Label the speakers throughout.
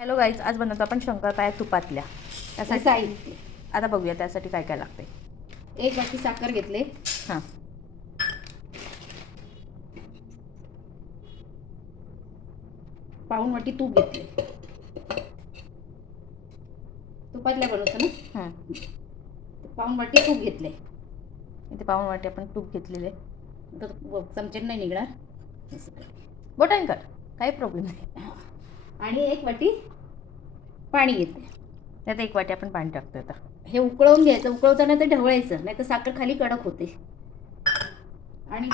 Speaker 1: Hello guys आज बनवतो आपण शंकरपाळ्या तुपातल्या. त्यासाठी
Speaker 2: साहित्य
Speaker 1: आता बघूया त्यासाठी काय काय लागते
Speaker 2: एक वाटी साखर घेतले.
Speaker 1: हां.
Speaker 2: पाऊण वाटी तूप घेतले. तुपातल्या बनवतो ना?
Speaker 1: हां.
Speaker 2: पाऊण वाटी तूप घेतले.
Speaker 1: इथे पाऊण वाटी आपण तूप घेतलेले.
Speaker 2: तर चमच्यात नाही निघणार.
Speaker 1: बोटाने कर काही प्रॉब्लेम नाही.
Speaker 2: आणि एक वाटी पाणी घेतले
Speaker 1: त्यात एक वाटी आपण पाणी टाकतो आता.
Speaker 2: हे उकळवून घ्यायचं. उकळवताना ते ढवळायचं. नाही तर साखर खाली कडक होते. आणि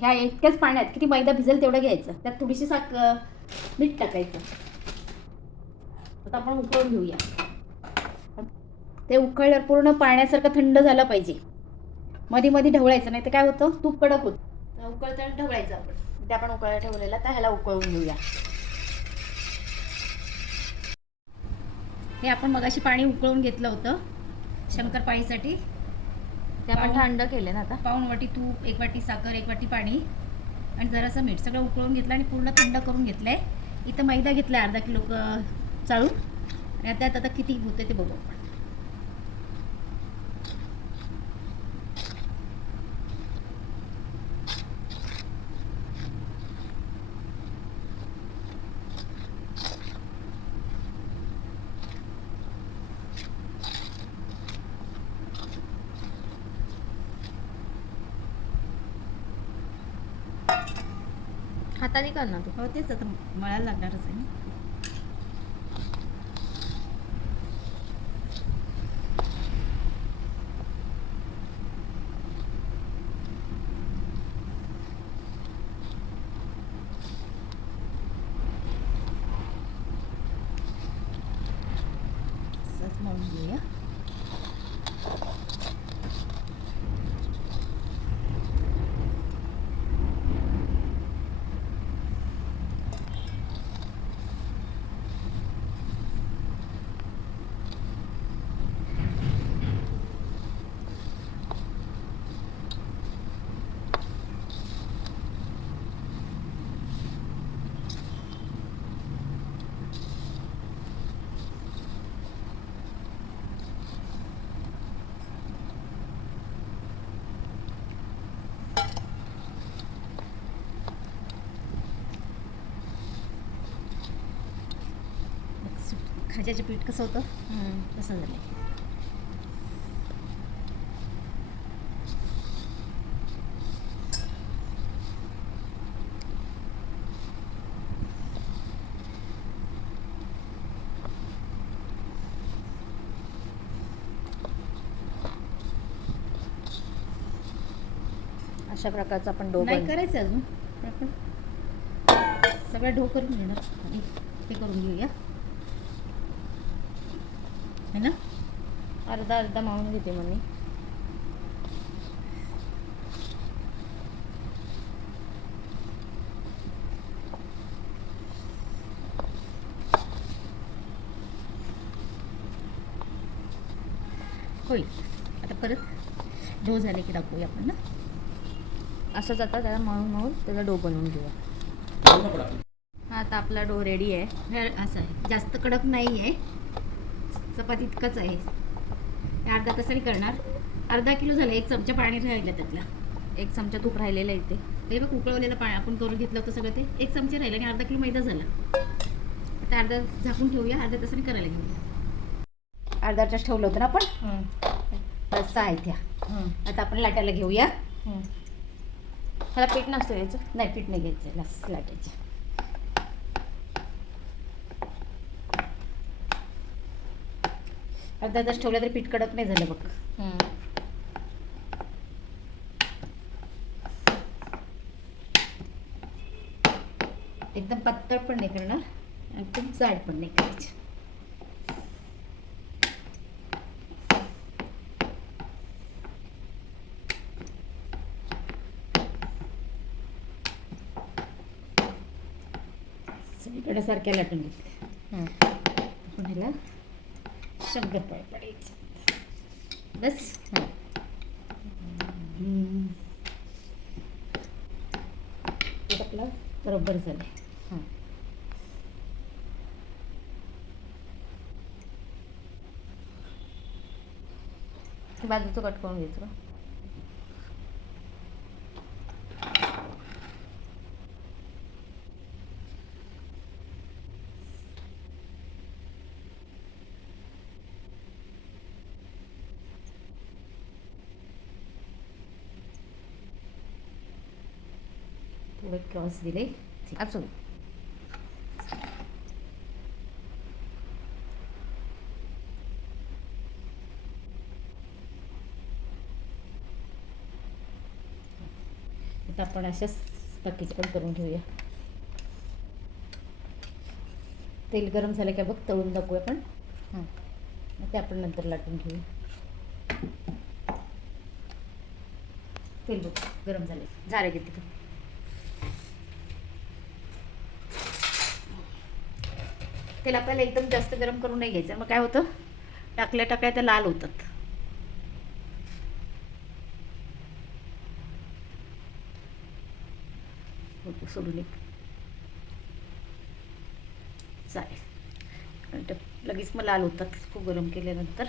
Speaker 2: ह्या इतक्याच पाण्यात किती मैदा भिजेल तेवढं घ्यायचं. त्यात थोडीशी साखर मीठ टाकायचं. आता आपण उकळून घेऊया. ते उकळल्यावर पूर्ण पाण्यासारखं थंड झालं पाहिजे. मध्ये मध्ये ढवळायचं. नाही तर काय होतं? तूप कडक होतं. तर उकळताना ढवळायचं आपण.
Speaker 1: ते आपण उकळायला ठेवलेला तर ह्याला उकळून घेऊया.
Speaker 2: हे आपण मगाशी पाणी उकळून घेतलं होतं शंकरपाळीसाठी.
Speaker 1: ते आपण थंड केले ना आता.
Speaker 2: पाऊण वाटी तूप एक वाटी साखर एक वाटी पाणी आणि जरासं मीठ सगळं उकळून घेतलं आणि पूर्ण थंड करून घेतलं आहे इथं मैदा घेतला अर्धा किलो चाळून. आणि त्यात आता किती होते ते बघू आपण.
Speaker 1: हाताने कर ना तू.
Speaker 2: हो तेच आता मळायला लागणारच आहे ना असंच मळून घेऊया खाज्याचं पीठ कसं होतं? तसं झालं.
Speaker 1: अशा प्रकारचा आपण डो
Speaker 2: नाही करायचं अजून. आपण सगळं ढो करून घेणार. हे करून घेऊया. है ना?
Speaker 1: अर्धा अर्धा मावून घेते मग मी
Speaker 2: होईल. आता परत ढो झाले की दाखवूया आपण ना?
Speaker 1: असंच आता त्याला मळून मळून त्याचा डो बनवून घेऊया. हा आता आपला डो रेडी आहे.
Speaker 2: हे असं आहे. जास्त कडक नाही आहे चपाती इतकंच आहे. हे अर्धा तासाने करणार. अर्धा किलो झालं एक चमचा पाणी राहिलं त्यातला.
Speaker 1: एक चमचा तूप राहिलेला इथे
Speaker 2: ते. बघ उकळवलेलं पाणी. आपण करून घेतलं होतं सगळं ते. एक चमचे राहिलं आणि अर्धा किलो मैदा झाला. आता अर्धा झाकून ठेवूया. अर्ध्या तासाने करायला घेऊया. अर्धा तास ठेवलं होतं ना आपण? रस्सा आहे त्या. आता आपण लाटायला घेऊया.
Speaker 1: ह्याला पीठ नसतं यायचं
Speaker 2: नाही पीठ नाही घ्यायचं. लस लाटायचं. अर्धा तास ठेवलं तरी पीठ कडक नाही झालं बघ. एकदम पातळ पण नाही करणार एकदम जाड पण नाही करायचं. सगळीकडे सारख्या लाटून घेतल्या आपण ह्याला शब्द पडायचं बस. हां आपलं बरोबर झालं
Speaker 1: बाजूचं कट करून घ्यायचं
Speaker 2: थोडे क्रॉस दिले
Speaker 1: अजून
Speaker 2: आता आपण अशाच बाकीचे पण करून घेऊया तेल गरम झालं का बघ तळून दाखवूया आपण
Speaker 1: हं.
Speaker 2: ते आपण नंतर लाटून घेऊया तेल बघ गरम झाले झालं किती तेल आपल्याला एकदम जास्त गरम करून नाही घ्यायचं. मग काय होतं? टाकल्या टाकल्या त्या लाल होतात. सोडून एक. चालेल. लगेच मग लाल होतात खूप गरम केल्यानंतर.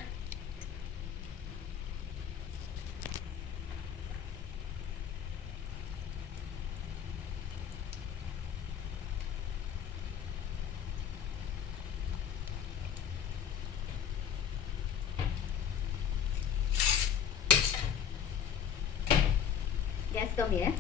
Speaker 2: गॅस कमी आहे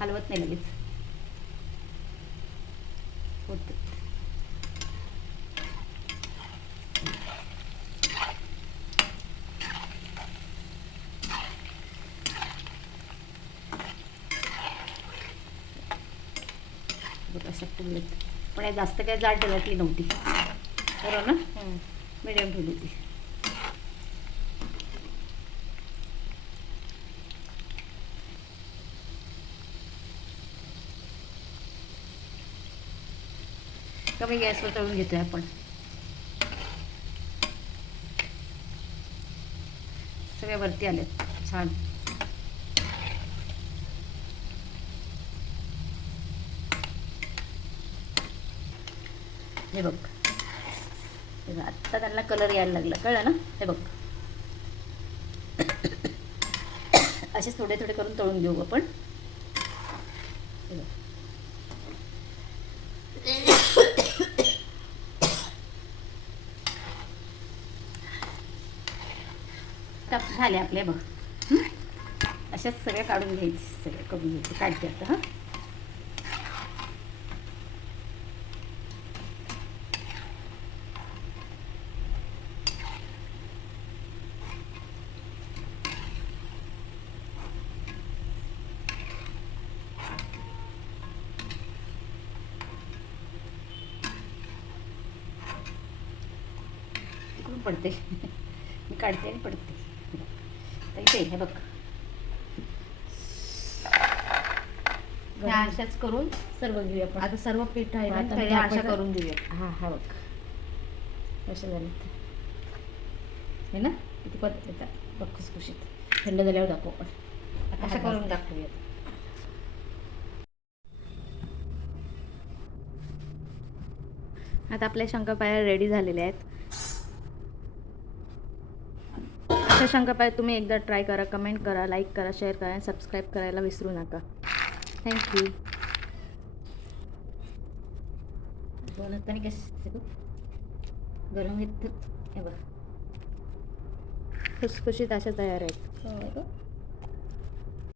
Speaker 2: हलवत नाही लगेच होत अशा फुललेत पण जास्त काय जाड डलटली नव्हती. बरोबर ना. मिडियम ठेवली होती. कमी गॅसवर तळून घेतोय आपण. सगळे वरती आलेत. छान. हे बघ. हे बघ, आत्ता त्यांना कलर यायला लागला. कळलं ना? हे बघ. असेच थोडे थोडे करून तळून घेऊ आपण. हे बघ. झाले आपले बघ. हं? अशाच सगळे काढून घ्यायचे सगळे करून घ्यायचे. काढते आता हां? पडते. मी काढते आणि पडते. तर इथे हे बघ.
Speaker 1: अशाच करून
Speaker 2: सर्व घेऊया आपण.
Speaker 1: आता सर्व पीठ आहे ना तर अशा करून घेऊया.
Speaker 2: हा हा बघ. कशा झाले हे ना? किती पद येतात. बघ खुसखुशीत. थंड झाल्यावर दाखव आपण. आता
Speaker 1: अशा करून. दाखवूया आता आपल्या शंकरपाळ्या रेडी झालेल्या आहेत. अशा शंकरपाळ्या तुम्ही एकदा ट्राय करा कमेंट करा लाईक करा शेअर करा आणि सबस्क्राईब करायला विसरू नका. थँक्यू
Speaker 2: दोन हाताने कसं गरम आहेत. बघ.
Speaker 1: खुसखुशीत अशा तयार आहेत.
Speaker 2: हो,